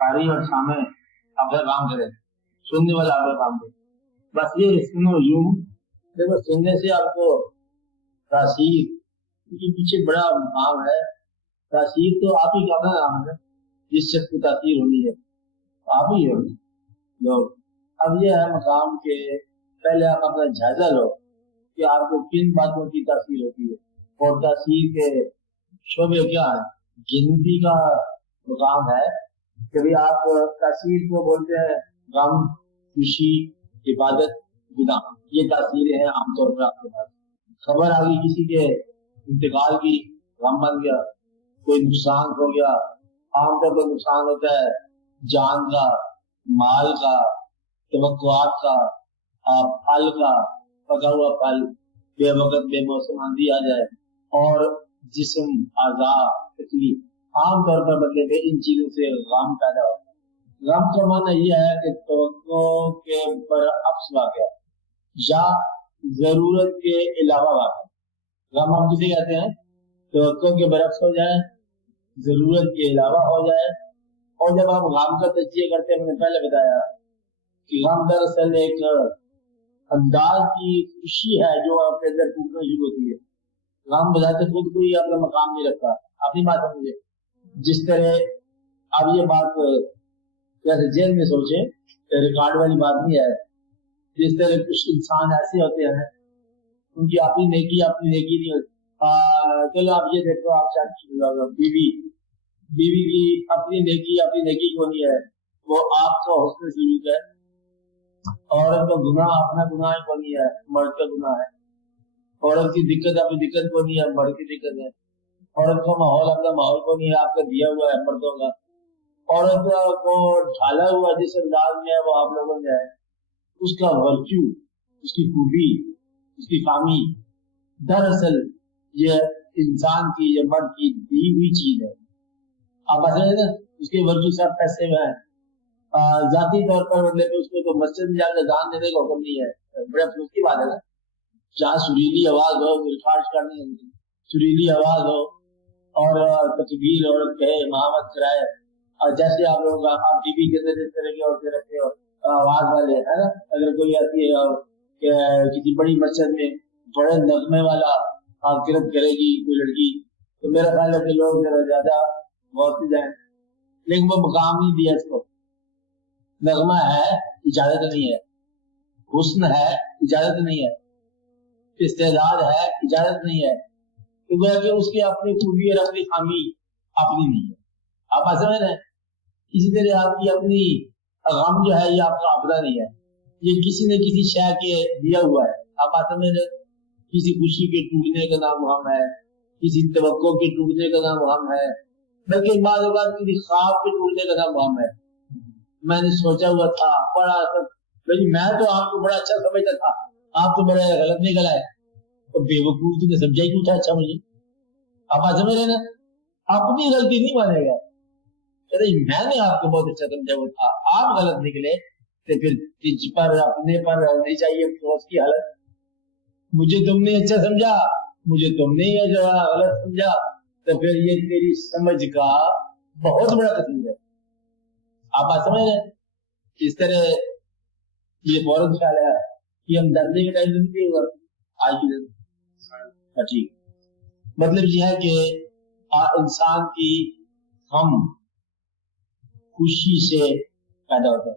قاری اور سامع اپنا کام کرے, سننے والا اپنا کام کرے. بس یہ سنو یوں دیکھو, سننے سے آپ کو تاثیر کے پیچھے بڑا مقام ہے. تاثیر تو آپ ہی کا نام ہے, جس شخص کی تاثیر ہونی ہے آپ ہی ہوگی لوگ. اب یہ ہے مقام کہ پہلے آپ اپنا جائزہ لو کہ آپ کو کن باتوں کی تاثیر ہوتی ہے اور تاثیر کے شعبے کیا ہیں. گنتی کا مقام ہے کہ بھی آپ تاثیر کو بولتے ہیں غم, خوشی, عبادت, گناہ, یہ تاثیریں ہیں عام طور پر آپ کے پاس. خبر آ گئی کسی کے انتقال کی, غم بن گیا, کوئی نقصان ہو گیا. عام طور پر نقصان ہوتا ہے جان کا, مال کا, توقعات کا, پھل کا, پکا ہوا پھل, بے وقت بے موسم آندھی آ جائے, اور جسم, اعضاء, تکلیف. عام طور پر بدلے پہ ان چیزوں سے غم پیدا ہوتا ہے. غم کا معنی یہ ہے کہ توقع کے برعکس واقعہ یا ضرورت کے علاوہ واقعہ. غم ہم کسے کہتے ہیں؟ توقع کے برعکس ہو جائے, ضرورت کے علاوہ ہو جائے. اور جب آپ غم کا تجزیہ کرتے ہیں, میں نے پہلے بتایا کہ غم دراصل ایک انداز کی خوشی ہے جو آپ کے اندر ٹوٹنا شروع ہوتی ہے. غم بذات خود کوئی اپنا مقام نہیں رکھتا. اپنی بات سمجھے, جس طرح اب یہ بات جیسے ذہن میں سوچے, ریکارڈ والی بات نہیں ہے. جس طرح کچھ انسان ایسے ہوتے ہیں ان کی اپنی نیکی نہیں ہوتی. چلو آپ یہ دیکھو, آپ شاید بیوی کی اپنی نیکی کو نہیں ہے, وہ آپ کا حسن سلوک ہے. عورت کا گناہ اپنا گناہ کو نہیں ہے, مرد کا گناہ ہے. عورت کی دقت اپنی دقت کو نہیں ہے, مرد کی دقت ہے. عورت کا ماحول اپنا ماحول کو نہیں ہے, آپ کا دیا ہوا ہے مردوں کا. عورت کو ڈھالا ہوا جس انداز میں ہے وہ آپ لوگوں نے ہے. اس کا ورچو, اس کی خوبی, اس کی خامی دراصل یہ انسان کی, یہ مرد کی دی ہوئی چیز ہے. آپ ایسے نا, اس کے ورچو سب پیسے میں ہے. ذاتی طور پر مطلب اس کو تو مسجد میں جا کے دان دینے کا حکم نہیں ہے. بڑے افسوس کی بات ہے نا, جہاں سریلی آواز ہو, خارج کرنے سریلی آواز ہو اور تکبیر اور کہے محمد کرائے, اور جیسے آپ لوگ آپ ٹی وی کے اندر جس طرح کی عورتیں رکھتے ہو آواز والے ہے نا, اگر کوئی ایسی کہ کسی بڑی مسجد میں بڑے نغمے والا قرت کرے گی کوئی لڑکی, تو میرا خیال ہے کہ لوگ ذرا زیادہ غور سے جائیں. لیکن وہ مقام نہیں دیا اس کو. نغمہ ہے, اجازت نہیں ہے. حسن ہے, اجازت نہیں ہے. استعداد ہے, اجازت نہیں ہے. تو کہ اس کی اپنی خوبی اور اپنی خامی اپنی نہیں ہے. آپ ایسا میں اسی طرح آپ کی اپنی غم جو ہے یہ آپ کا اپنا نہیں ہے, یہ کسی نہ کسی شے کے دیا ہوا ہے. آپ ایسا میں کسی خوشی کے ٹوٹنے کا نام غم ہے, کسی توقع کے ٹوٹنے کا نام غم ہے, بلکہ بعض اوقات کسی خواب کے ٹوٹنے کا نام غم ہے. میں نے سوچا ہوا تھا بڑا, میں تو آپ کو بڑا اچھا سمجھتا تھا, آپ تو بڑا غلط نکل آئے. تو بے وقوف تو سمجھا ہی کیوں تھا اچھا مجھے. آپ سمجھ رہے نا, اپنی غلطی نہیں مانے گا. میں نے آپ کو بہت اچھا سمجھا ہوا تھا, آپ غلط نکلے تو پھر تجھ پر اپنے پر نہیں چاہیے افسوس کی حالت. مجھے تم نے اچھا سمجھا, مجھے تم نے جو غلط سمجھا, تو پھر یہ تیری سمجھ کا بہت بڑا قصور ہے. آپ بات سمجھ رہے ہیں. اس طرح یہ فوراً خیال ہے کہ ہم ڈرنے کے ٹائم نہیں ہوگا آج کی دن. ٹھیک, مطلب یہ ہے کہ انسان کی غم خوشی سے پیدا ہوتا ہے.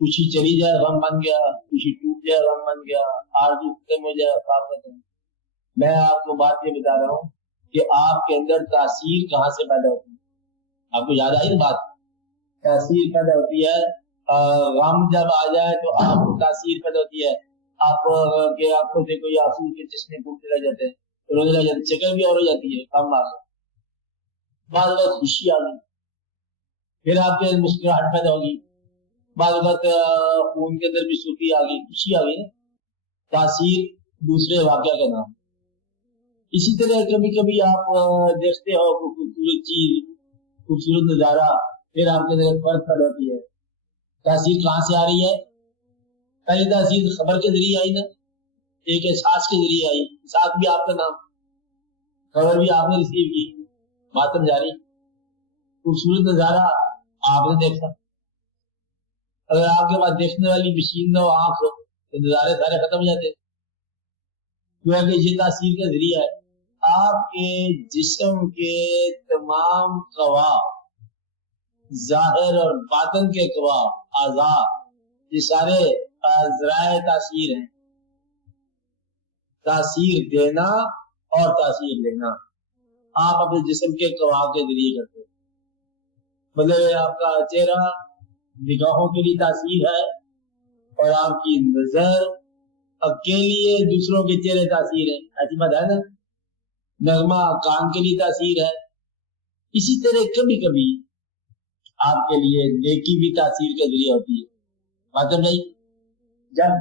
خوشی چلی جائے غم بن گیا, خوشی ٹوٹ جائے غم بن گیا, آرزو ختم ہو جائے خواب ختم. میں آپ کو بات یہ بتا رہا ہوں کہ آپ کے اندر تاثیر کہاں سے پیدا ہوتی ہے. آپ کو یاد آئی بات, تاثیر پیدا ہوتی ہے. غم جب آ جائے تو آپ کو تاثیر پیدا ہوتی ہے. آپ کے آپ کو دیکھو یہ آنسو کے چشمے پھوٹنے لگ جاتے ہیں, رونے لگ جاتے ہیں, شکل بھی اور ہو جاتی ہے. غم آ گیا, بعض اوقات خوشی آ گئی, پھر آپ کے مسکراہٹ پیدا ہوگی. بعض اوقات خون کے اندر بھی سرخی آ گئی, خوشی آ گئی. تاثیر دوسرے واقعہ کا نام. اسی طرح کبھی کبھی آپ دیکھتے ہو خوبصورت چیز, خوبصورت نظارہ, پھر آپ کے اندر فرق پیدا ہوتی ہے. تاثیر کہاں سے آ رہی ہے؟ پہلی تاثیر خبر کے ذریعے آئی نا, ایک احساس کے ذریعے آئی. احساس بھی آپ کا نام, خبر بھی آپ نے ریسیو کی, بات سمجھا رہی. خوبصورت نظارہ آپ نے دیکھا. اگر آپ کے پاس دیکھنے والی مشین نہ ہو، آنکھ ہو، تو نظارے سارے ختم ہو جاتے. کیونکہ یہ تاثیر کا ذریعہ ہے. آپ کے جسم کے تمام قوا، ظاہر اور باطن کے قوا، اعضاء، یہ سارے ذرائع تاثیر ہیں. تاثیر دینا اور تاثیر لینا آپ اپنے جسم کے قوا کے ذریعے کرتے ہیں. مطلب آپ کا چہرہ نگاہوں کے لیے تاثیر ہے، اور آپ کی نظر اب کے لیے دوسروں کے چہرے تاثیر ہے. ایسی بات ہے نا. نغمہ کان کے لیے تاثیر ہے. اسی طرح کبھی کبھی آپ کے لیے نیکی بھی تاثیر کا ذریعہ ہوتی ہے. مطلب نہیں، جب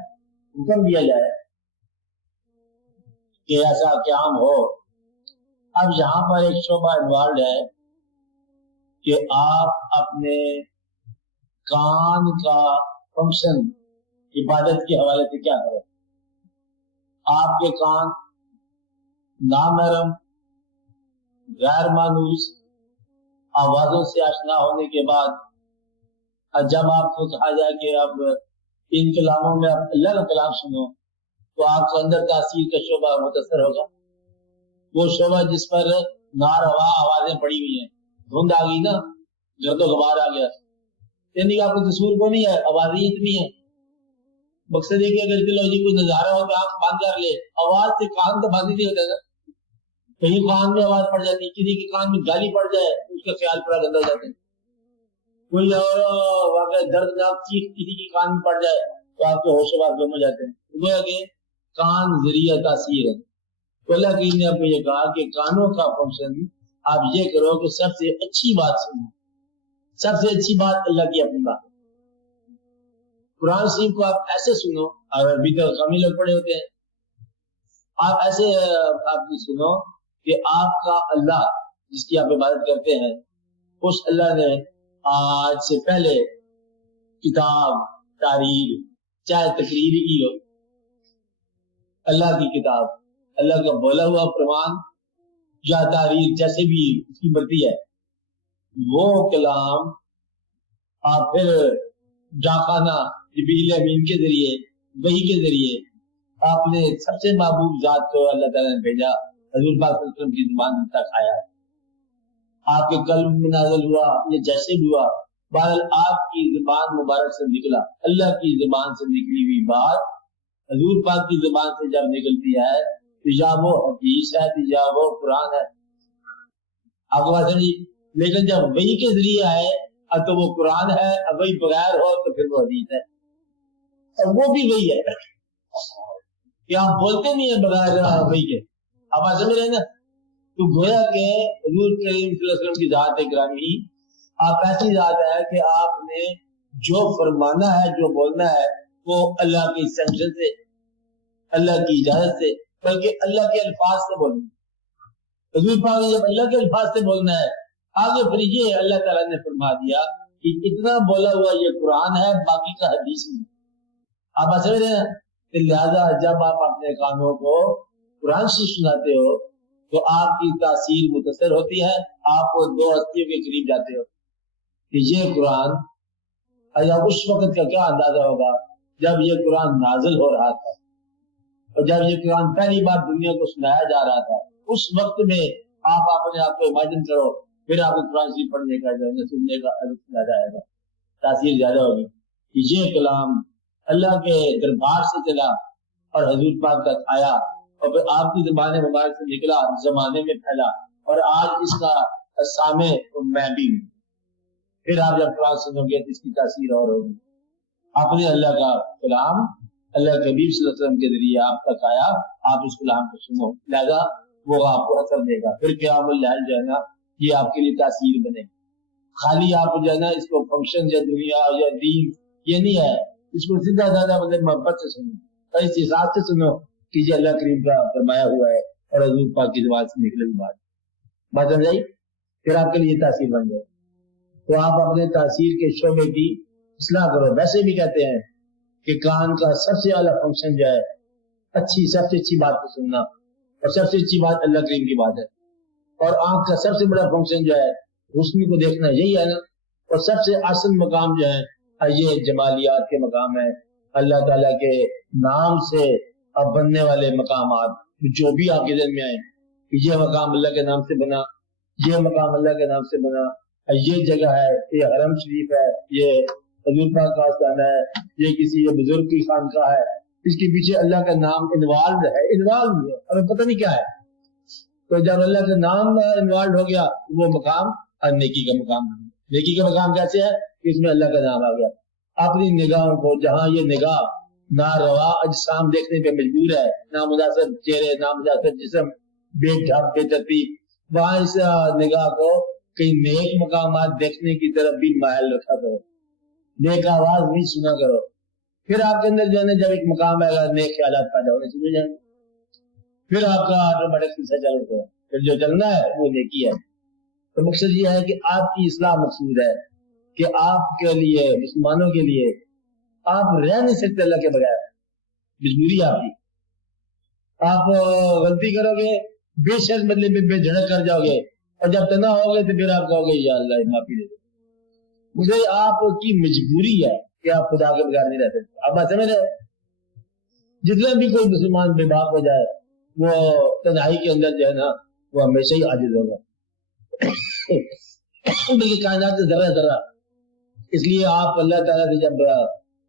حکم دیا جائے کہ ایسا قیام ہو، اب یہاں پر ایک شعبہ انوالوڈ ہے کہ آپ اپنے کان کا فنکشن عبادت کے حوالے سے کیا کریں. آپ کے کان نامحرم، غیر مانوس آوازوں سے آشنا ہونے کے بعد جب آپ کو کہا جائے کہ اب ان کلاموں میں آپ اللہ کا کلام سنو، تو آپ کے اندر تاثیر کا شعبہ متاثر ہوگا. وہ شعبہ جس پر ناروا آوازیں پڑی ہوئی ہیں، دھند آ گئی نا، گرد و غبار آ گیا، یعنی آپ کو تصور کو نہیں ہے، آوازیں اتنی ہیں. مقصد ہے کہ اگر چلو جی کوئی نظارہ ہو تو آنکھ بند کر لے، آواز سے کان تو بند نہیں ہوتا نا. کہیں کان میں آواز پڑ جاتی، کسی کے کان میں گالی پڑ جائے، اس کا خیال پڑا گندا ہو جاتا ہے. کوئی اور واقعہ دردناک چیخ کسی کے کان میں پڑ جائے تو آپ کے ہوش و حواس گم ہو جاتے ہیں. گویا کہ کان ذریعہ تاثیر ہے. تو اللہ کریم نے آپ کو یہ کہا کہ کانوں کا فنکشن آپ یہ کرو کہ سب سے اچھی بات سنو. سب سے اچھی بات اللہ کی اپنی بات. قرآن شریف کو آپ ایسے سنو، اور ابھی تک کم ہی لوگ پڑے ہوتے ہیں، آپ ایسے آپ سنو کہ آپ کا اللہ جس کی آپ عبادت کرتے ہیں، اس اللہ نے آج سے پہلے کتاب، تحریر، چاہے تقریر کی ہو، اللہ کی کتاب، اللہ کا بولا ہوا فرمان یا تحریر جیسے بھی اس کی مرضی ہے، وہ کلام آپ پھر ڈاکخانہ جبریل امین کے ذریعے، وحی کے ذریعے آپ نے سب سے محبوب ذات کو اللہ تعالیٰ نے بھیجا، حضور پاک صلی اللہ علیہ وسلم کی زبان تک آیا. آپ کے قلب میں نازل ہوا یا جیسے بھی ہوا، بہرحال آپ کی زبان مبارک سے نکلا. اللہ کی زبان سے نکلی ہوئی بات حضور پاک کی زبان سے جب نکلتی ہے تو یا وہ حدیث ہے تو یا وہ قرآن ہے. آپ کو بات سمجھی. لیکن جب وحی کے ذریعے آئے اب تو وہ قرآن ہے، اب وہی بغیر ہو تو پھر وہ حدیث ہے، اور وہ بھی وہی ہے کہ آپ بولتے نہیں ہیں بغیر وحی کے. آپ بات سمجھ رہے ہیں نا. تو گویا کہ حضور کریم صلی اللہ علیہ وسلم کی ذات گرامی آپ ایسی ذات ہے کہ آپ نے جو فرمانا ہے، جو بولنا ہے، وہ اللہ کی سینکشن سے، اللہ کی اجازت سے، بلکہ اللہ کے الفاظ سے بولنا. حضور پاک نے جب اللہ کے الفاظ سے بولنا ہے، آگے پھر یہ اللہ تعالیٰ نے فرما دیا کہ اتنا بولا ہوا یہ قرآن ہے، باقی کا حدیث میں. آپ سمجھ رہے ہیں. لہذا جب آپ اپنے کانوں کو قرآن سے سناتے ہو تو آپ کی تاثیر متاثر ہوتی ہے. آپ کو دو ہستیوں کے قریب جاتے ہو کہ یہ قرآن، اس وقت کا کیا اندازہ ہوگا جب یہ قرآن نازل ہو رہا تھا اور جب یہ قرآن پہلی بار دنیا کو سنایا جا رہا تھا. اس وقت میں آپ اپنے آپ کو امیجن کرو، پھر آپ کو قرآن شریف پڑھنے کا جو ہے سننے کا زیادہ آئے گا، تاثیر زیادہ ہوگی کہ یہ کلام اللہ کے دربار سے چلا اور حضور پاک تک آیا، اور پھر آپ کی زبان مبارک سے نکلا، زمانے میں پھیلا، اور آج اس کا سامع میں بھی ہوں. پھر آپ جب قرآن سنو گے تو اس کی تاثیر اور ہوگی. آپ نے اللہ کا کلام اللہ کے حبیب صلی اللہ علیہ وسلم کے ذریعے آپ تک آیا، آپ اس کلام کو سنو، لہذا وہ آپ کو اثر دے گا. پھر قیام الليل جو ہے نا یہ آپ کے لیے تاثیر بنے. خالی آپ جو ہے نا اس کو فنکشن یا دنیا یا دین یہ نہیں ہے، اس کو سیدھا سادہ مطلب محبت سے سنو اور اس حساب سے سنو کہ یہ اللہ کریم کا فرمایا ہوا ہے اور حضور پاک کی زبان سے نکلے ہوئی بات سمجھ آئی. پھر آپ کے لیے تاثیر بن جائے. تو آپ اپنے تاثیر کے شعبے کی اصلاح کرو. ویسے بھی کہتے ہیں کہ کان کا سب سے اعلیٰ فنکشن جو ہے سب سے اچھی بات کو سننا، اور سب سے اچھی بات اللہ کریم کی بات ہے. اور آنکھ کا سب سے بڑا فنکشن جو ہے حسن کو دیکھنا، یہی ہے نا. اور سب سے اصل مقام جو ہے یہ جمالیات کے مقام ہے، اللہ تعالیٰ کے نام سے اب بننے والے مقامات جو بھی آپ کے ذہن میں آئے، یہ مقام اللہ کے نام سے بنا، یہ مقام اللہ کے نام سے بنا، یہ جگہ ہے، یہ حرم شریف ہے، یہ حضور پاک کا آستانہ ہے، یہ کسی بزرگ کی خانقاہ ہے، اس کے پیچھے اللہ کا نام انوالوڈ ہے، انوالو ہے، ہمیں پتہ نہیں کیا ہے۔ تو جب اللہ کا نام انوالوڈ ہو گیا وہ مقام اور نیکی کا مقام ہے۔ نیکی کا مقام کیسے ہے؟ اس میں اللہ کا نام آ گیا۔ اپنی نگاہوں کو جہاں یہ نگاہ ناروا اجسام دیکھنے پہ مجبور ہے، نامناسب چہرے، نامناسب جسم، بے ڈھک بے ترتیب، وہاں اس نگاہ کو کئی نیک مقامات دیکھنے کی طرف بھی مائل رکھا کرو، نیک آواز بھی سنا کرو، پھر آپ کے اندر جو ہے جب ایک مقام آئے گا نیک خیالات پیدا ہونے شروع ہو جائیں گے، پھر آپ کا آٹومیٹک سلسلہ چل رہا ہے، پھر جو چلنا ہے وہ نیکی ہے۔ تو مقصد یہ ہے کہ آپ کی اصلاح مقصود ہے کہ آپ کے لیے، مسلمانوں کے لیے، آپ رہ نہیں سکتے اللہ کے بغیر، مجبوری آپ کی۔ آپ غلطی کرو گے بے شک بدلے میں بے جھڑک کر جاؤ گے، اور جب تنہا ہو گے تو پھر آپ کہو گے یا اللہ معافی دے دو۔ مجھے آپ کی مجبوری ہے کہ آپ خدا کے بغیر نہیں رہ سکتے۔ آپ بات سمجھ رہے؟ جتنا بھی کوئی مسلمان بے باک ہو جائے وہ تنہائی کے اندر جو ہے نا وہ ہمیشہ ہی عاجز ہوگا، بلکہ کائنات سے ذرہ ذرہ۔ اس لیے آپ اللہ تعالیٰ سے جب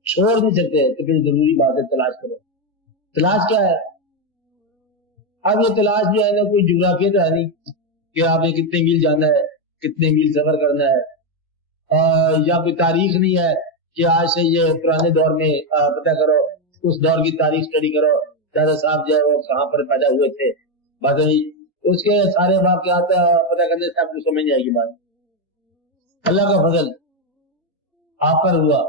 چھوڑ نہیں سکتے تو پھر ضروری بات ہے تلاش کرو۔ تلاش کیا ہے؟ اب یہ تلاش جو ہے نا کوئی جغرافیہ تو ہے نہیں کہ آپ نے کتنے میل جانا ہے، کتنے میل سفر کرنا ہے، یا کوئی تاریخ نہیں ہے کہ آج سے یہ پرانے دور میں پتہ کرو، اس دور کی تاریخ اسٹڈی کرو، دادا صاحب جو ہے وہ کہاں پر پیدا ہوئے تھے، بات نہیں، اس کے سارے واقعات پتہ کرنے سے آپ کو سمجھ جائے گی بات۔ اللہ کا فضل آپ پر ہوا،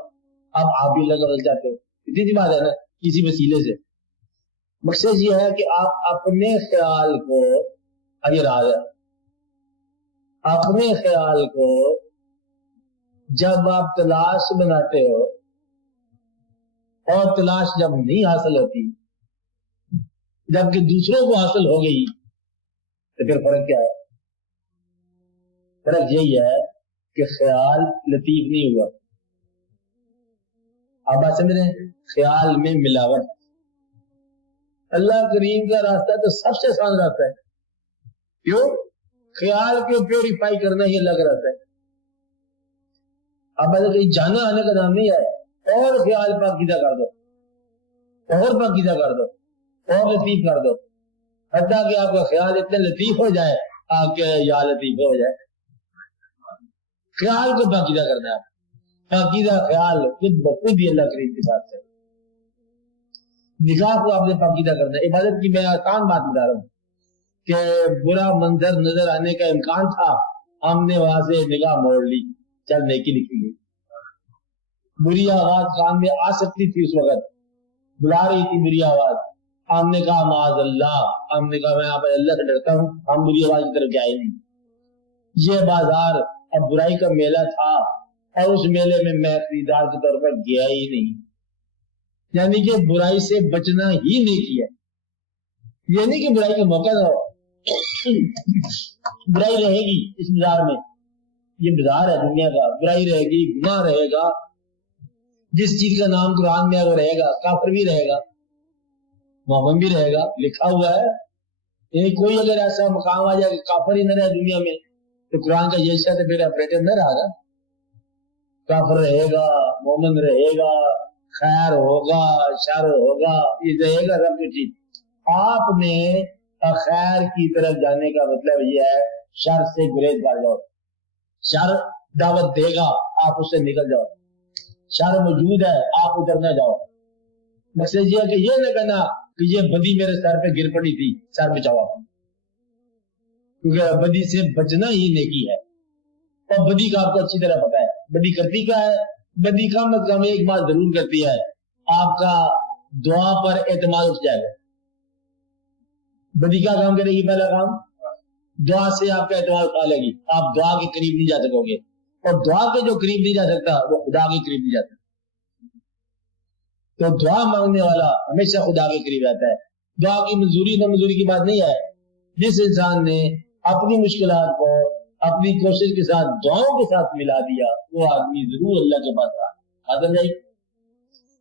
اب آپ بھی اللہ کا فضل چاہتے ہو، اتنی سی بات ہے نا، کسی وسیلے سے۔ مقصد یہ ہے کہ آپ اپنے خیال کو، یہ راز ہے، اپنے خیال کو جب آپ تلاش بناتے ہو اور تلاش جب نہیں حاصل ہوتی جبکہ دوسروں کو حاصل ہو گئی تو پھر فرق کیا ہے؟ فرق یہی ہے کہ خیال لطیف نہیں ہوا۔ آپ بات سمجھ رہے ہیں؟ خیال میں ملاوٹ۔ اللہ کریم کا راستہ تو سب سے آسان راستہ ہے، کیوں؟ خیال کو پیوریفائی کرنا ہی اللہ کا راستہ ہے۔ اب اگر کہیں جانا آنے کا نام نہیں ہے، اور خیال پاکیزہ کر دو، اور پاکیزہ کر دو، اور لطیف کر دو، حتیٰ کہ آپ کا خیال اتنا لطیف ہو جائے آپ کے یا لطیف ہو جائے۔ خیال کو پاکیزہ کرنا ہے، پاکیزہ خیال خود بخود ہی اللہ کریم کی بات ہے۔ نگاہ کو آپ نے پاکیزہ کرنا ہے۔ عبادت کی میں آسان بات بتا رہا ہوں کہ برا منظر نظر آنے کا امکان تھا، ہم نے وہاں سے نگاہ موڑ لی، چل نیکی نکلی گئی۔ بری آواز کان میں آ سکتی تھی، اس وقت بلا رہی تھی بری آواز، ہم نے کہا معاذ اللہ، ہم نے کہا میں آپ اللہ سے ڈرتا ہوں، ہم بری آواز کی طرف جائے نہیں۔ یہ بازار اب برائی کا میلہ تھا اور اس میلے میں میں خریدار کے طور پر گیا ہی نہیں، یعنی کہ برائی سے بچنا ہی نہیں کیا۔ یہ نہیں کہ برائی کا موقع نہ ہو، برائی رہے گی اس بازار میں، یہ بازار ہے دنیا کا، برائی رہے گی، گناہ رہے گا، جس چیز کا نام قرآن میں ہے وہ رہے گا، کافر بھی رہے گا، مومن بھی رہے گا، لکھا ہوا ہے۔ یعنی کوئی اگر ایسا مقام آ جائے کہ کافر ہی نہ رہے دنیا میں تو قرآن کا یہ شاید پھر آپریٹر نہ رہا گا، کافر رہے گا، مومن رہے گا، خیر ہوگا، شر ہوگا، یہ رہے گا سب کچھ۔ آپ نے خیر کی طرف جانے کا مطلب یہ ہے شر سے گریز کر جاؤ، شر دعوت دے گا آپ اس سے نکل جاؤ، شر موجود ہے آپ ادھر نہ جاؤ۔ مقصد یہ ہے کہ یہ نہ کہنا کہ یہ بدی میرے سر پہ گر پڑی تھی، سر بچاؤ آپ، کیونکہ بدی سے بچنا ہی نیکی ہے، اور بدی کا آپ کو اچھی طرح پتا ہے۔ بدی کرتی کیا ہے؟ بدی کم از کم ایک بات ضرور کرتی ہے، آپ کا دعا پر اعتماد اٹھ جائے گا۔ بدی کا کام کرے گی؟ پہلا کام دعا سے آپ کا اعتماد اٹھا لے گی، آپ دعا کے قریب نہیں جا سکو گے، اور دعا کے جو قریب نہیں جا سکتا وہ خدا کے قریب نہیں جاتا۔ تو دعا مانگنے والا ہمیشہ خدا کے قریب رہتا ہے۔ دعا کی منظوری نہ منظوری کی بات نہیں ہے، جس انسان نے اپنی مشکلات کو اپنی کوشش کے ساتھ دعاؤں کے ساتھ ملا دیا، وہ آدمی ضرور اللہ کے پاس آ جائے۔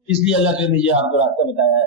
اس لیے اللہ کے نے یہ آپ کو راستہ بتایا ہے۔